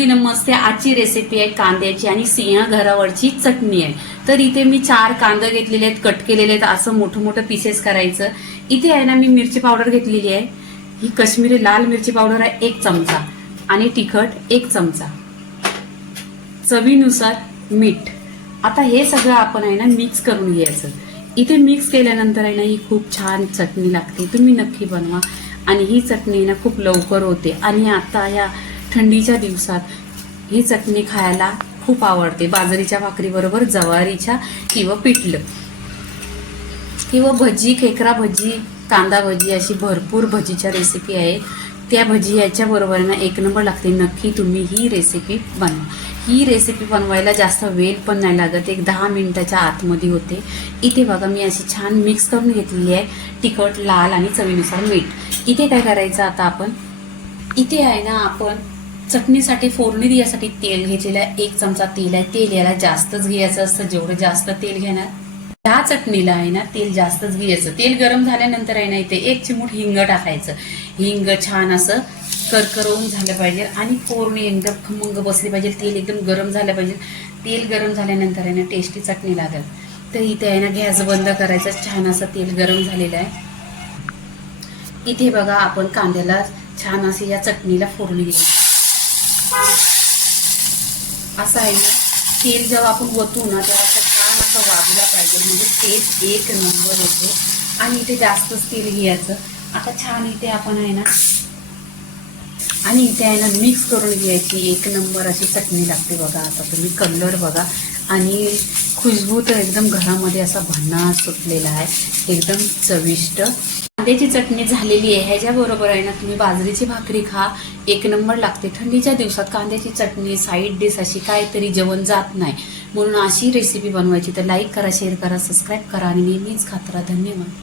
नमस्ते, आजची रेसिपी आहे कांद्याची आणि सिंहगरावरची चटणी आहे। तर इथे मी 4 कांदे घेतलेले आहेत, कट केलेले आहेत, असं मोठं मोठं पीसेस करायचं। इथे आहे ना मी मिरची पावडर घेतलेली आहे, ही काश्मीरी लाल मिरची पावडर आहे 1 चमचा आणि तिखट 1 चमचा, चवीनुसार मीठ। आता हे सगळं आपण आहे ना मिक्स करून घ्यायचं। इथे मिक्स केल्यानंतर आहे ना ही खूप छान चटणी लागते, तुम्ही नक्की बनवा। आणि ही चटणी ना खूप लवकर होते आणि आता या थंडीच्या दिवसात ही चटणी खायला खूप आवडते। बाजरीच्या भाकरी बरोबर, ज्वारीच्या किंवा पिठलं किंवा भजी, खेकरा भजी, कांदा भजी, अशी भरपूर भजीच्या रेसिपी आहे। त्या भजी याच्या बरोबर ना 1 नंबर लागते। नक्की तुम्ही ही रेसिपी बनवा। ही रेसिपी बनवायला जास्त वेळ पण नाही लागत, एक 10 मिनिटाच्या आतमध्ये होते। इथे बघा मी अशी छान मिक्स करून घेतलेली आहे, तिखट, लाल आणि चवीनुसार मीठ। इथे काय करायचं आता आपण, इथे आहे ना आपण चटणीसाठी फोडणी द्यायसाठी तेल घेतलेलं आहे, 1 चमचा तेल आहे। तेल याला जास्तच घ्यायचं असतं, जेवढं जास्त तेल घेणार त्या चटणीला आहे ना तेल जास्तच घ्यायचं। तेल गरम झाल्यानंतर आहे ना इथे 1 चिमूट हिंग टाकायचं। हिंग छान असं करकरवून झालं पाहिजे आणि फोडणी एकदम खमंग बसली पाहिजे, तेल एकदम गरम झालं पाहिजे। तेल गरम झाल्यानंतर आहे ना टेस्टी चटणी लागेल। तर इथे आहे ना गॅस बंद करायचा, छान असं तेल गरम झालेलं आहे। इथे बघा आपण कांद्याला छान अशी या चटणीला फोडणी द्यायची। असं आहे ना तेल जेव्हा आपण वतू ना तेव्हा असं छान असं वाजला पाहिजे, म्हणजे टेस्ट 1 नंबर होतो। आणि इथे जास्तच तेल घ्यायचं। आता छान इथे आपण आहे ना आणि इथे आहे ना मिक्स करून घ्यायची, 1 नंबर अशी चटणी लागते बघा। आता तुम्ही कलर बघा आणि खुशबू तर एकदम घरामध्ये असा भन्नाट सुटलेला आहे, एकदम चविष्ट। कांद्याची चटणी झालेली आहे, ह्याच्याबरोबर आहे ना तुम्ही बाजरीची भाकरी खा, 1 नंबर लागते। थंडीच्या दिवसात कांद्याची चटणी साईड डिश अशी काहीतरी जेवण जात नाही, म्हणून अशी रेसिपी बनवायची। तर लाईक करा, शेअर करा, सबस्क्राईब करा आणि नेहमीच खात राहा। धन्यवाद।